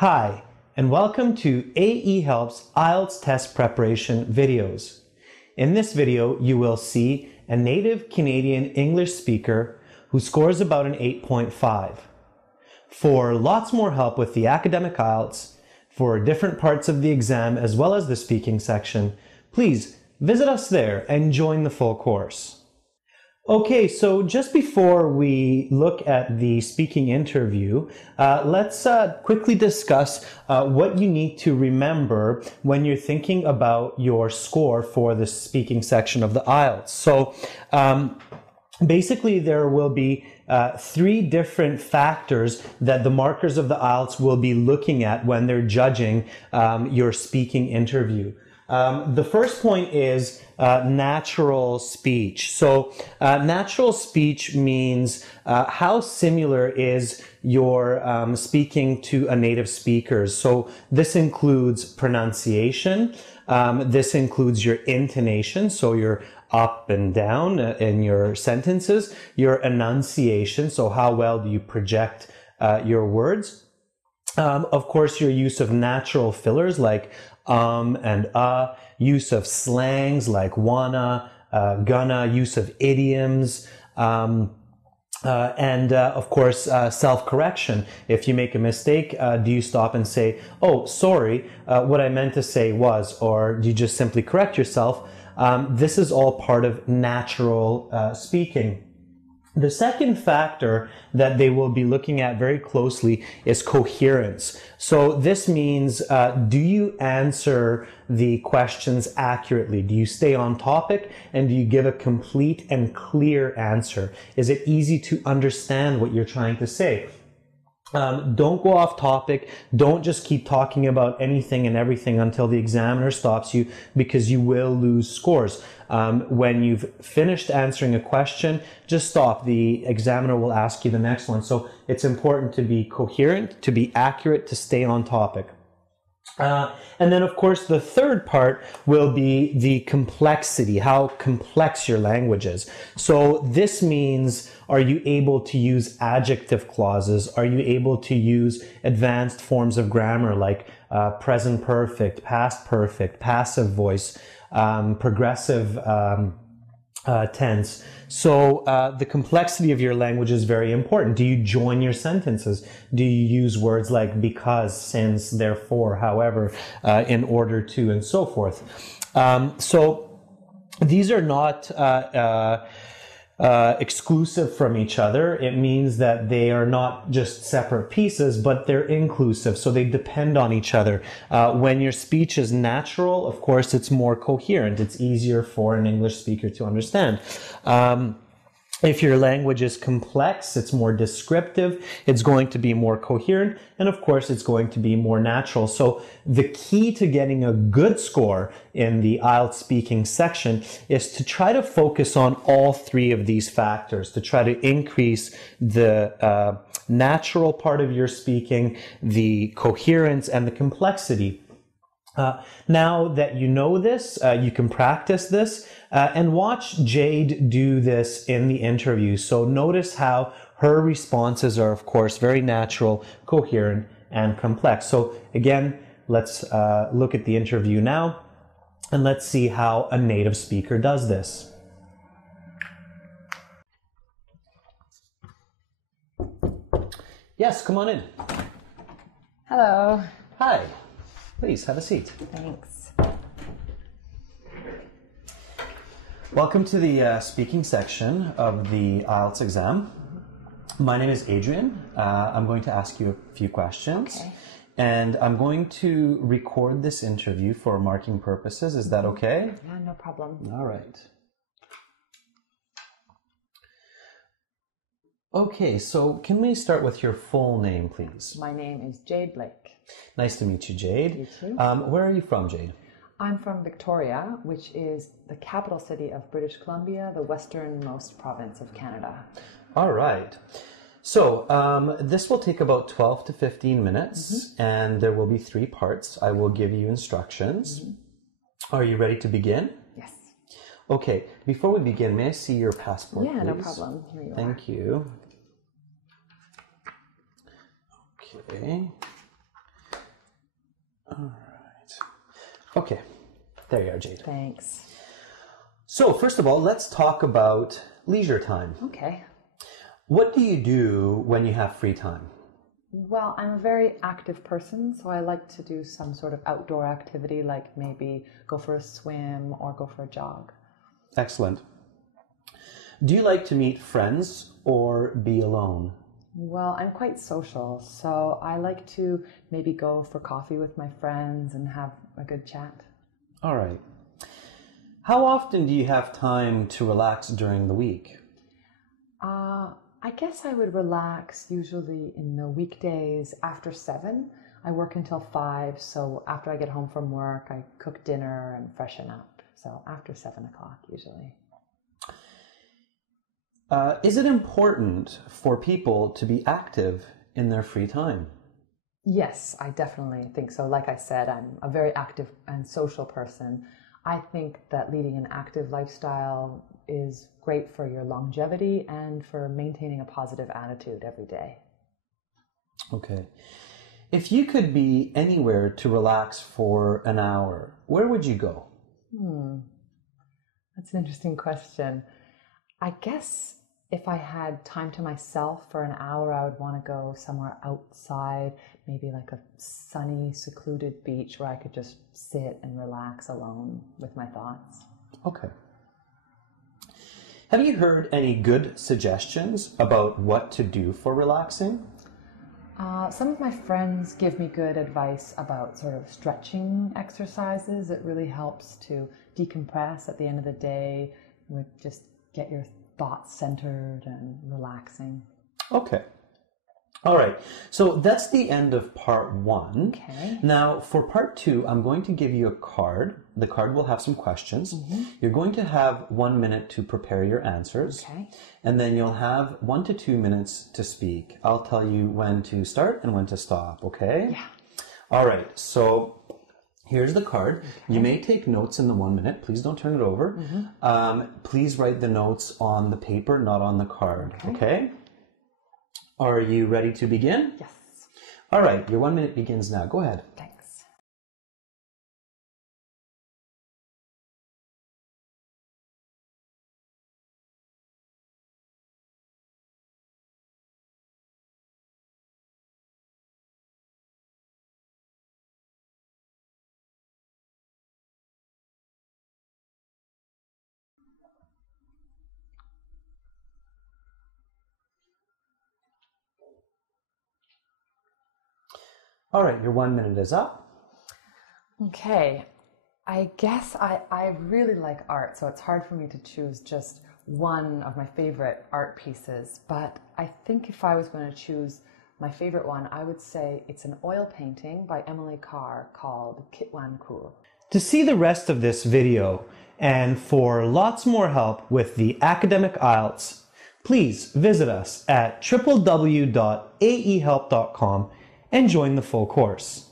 Hi, and welcome to AE Helps IELTS test preparation videos. In this video, you will see a native Canadian English speaker who scores about an 8.5. For lots more help with the academic IELTS, for different parts of the exam as well as the speaking section, please visit us there and join the full course. Okay, so just before we look at the speaking interview, let's quickly discuss what you need to remember when you're thinking about your score for the speaking section of the IELTS. So basically there will be three different factors that the markers of the IELTS will be looking at when they're judging your speaking interview. The first point is natural speech. So natural speech means how similar is your speaking to a native speaker. So this includes pronunciation. This includes your intonation, so your up and down in your sentences, your enunciation, so how well do you project your words. Of course, your use of natural fillers like and use of slangs like wanna, gonna, use of idioms, and of course, self-correction. If you make a mistake, do you stop and say, oh, sorry, what I meant to say was, or do you just simply correct yourself? This is all part of natural speaking. The second factor that they will be looking at very closely is coherence. So this means, do you answer the questions accurately? Do you stay on topic? And do you give a complete and clear answer? Is it easy to understand what you're trying to say? Don't go off topic. Don't just keep talking about anything and everything until the examiner stops you, because you will lose scores. When you've finished answering a question, just stop. The examiner will ask you the next one. So it's important to be coherent, to be accurate, to stay on topic. And then, of course, the third part will be the complexity, how complex your language is. So this means, are you able to use adjective clauses? Are you able to use advanced forms of grammar like present perfect, past perfect, passive voice, progressive tense? So the complexity of your language is very important. Do you join your sentences? Do you use words like because, since, therefore, however, in order to, and so forth? So these are not exclusive from each other. It means that they are not just separate pieces, but they're inclusive. So they depend on each other. When your speech is natural, of course, it's more coherent. It's easier for an English speaker to understand. If your language is complex, it's more descriptive, it's going to be more coherent, and of course, it's going to be more natural. So the key to getting a good score in the IELTS speaking section is to try to focus on all three of these factors, to try to increase the natural part of your speaking, the coherence, and the complexity. Now that you know this, you can practice this and watch Jade do this in the interview. So notice how her responses are, of course, very natural, coherent, and complex. So again, let's look at the interview now, and let's see how a native speaker does this. Yes, come on in. Hello. Hi. Please, have a seat. Thanks. Welcome to the speaking section of the IELTS exam. My name is Adrian. I'm going to ask you a few questions. Okay. And I'm going to record this interview for marking purposes. Is that okay? Yeah, no problem. All right. Okay, so can we start with your full name, please? My name is Jade Blake. Nice to meet you, Jade. You too. Where are you from, Jade? I'm from Victoria, which is the capital city of British Columbia, the westernmost province of Canada. All right. So this will take about 12 to 15 minutes, and there will be three parts. I will give you instructions. Are you ready to begin? Yes. Okay. Before we begin, may I see your passport, Yeah, please? no problem. Here you are. Thank you. Okay. Okay, there you are, Jade. Thanks. So first of all, let's talk about leisure time. Okay. What do you do when you have free time? Well, I'm a very active person, so I like to do some sort of outdoor activity, like maybe go for a swim or go for a jog. Excellent. Do you like to meet friends or be alone? Well, I'm quite social, so I like to maybe go for coffee with my friends and have a good chat. All right. How often do you have time to relax during the week? I guess I would relax usually in the weekdays after 7. I work until 5, so after I get home from work, I cook dinner and freshen up. So after 7 o'clock usually. Is it important for people to be active in their free time? Yes, I definitely think so. Like I said, I'm a very active and social person. I think that leading an active lifestyle is great for your longevity and for maintaining a positive attitude every day. Okay. If you could be anywhere to relax for an hour, where would you go? That's an interesting question. I guess if I had time to myself for an hour, I would want to go somewhere outside, maybe like a sunny, secluded beach where I could just sit and relax alone with my thoughts. Okay. Have you heard any good suggestions about what to do for relaxing? Some of my friends give me good advice about sort of stretching exercises. It really helps to decompress at the end of the day, with just get your thoughts centered and relaxing. Okay. All right. So that's the end of part 1. Okay. Now, for part 2, I'm going to give you a card. The card will have some questions. You're going to have 1 minute to prepare your answers. Okay. And then you'll have 1 to 2 minutes to speak. I'll tell you when to start and when to stop, okay? Yeah. All right. So here's the card. Okay. You may take notes in the 1 minute. Please don't turn it over. Please write the notes on the paper, not on the card, okay? Are you ready to begin? Yes. All right, your 1 minute begins now. Go ahead. Thanks. All right, your 1 minute is up. Okay. I guess I really like art, so it's hard for me to choose just one of my favorite art pieces. But I think if I was going to choose my favorite one, I would say it's an oil painting by Emily Carr called Kitwan Kur. To see the rest of this video and for lots more help with the academic IELTS, please visit us at www.aehelp.com and join the full course.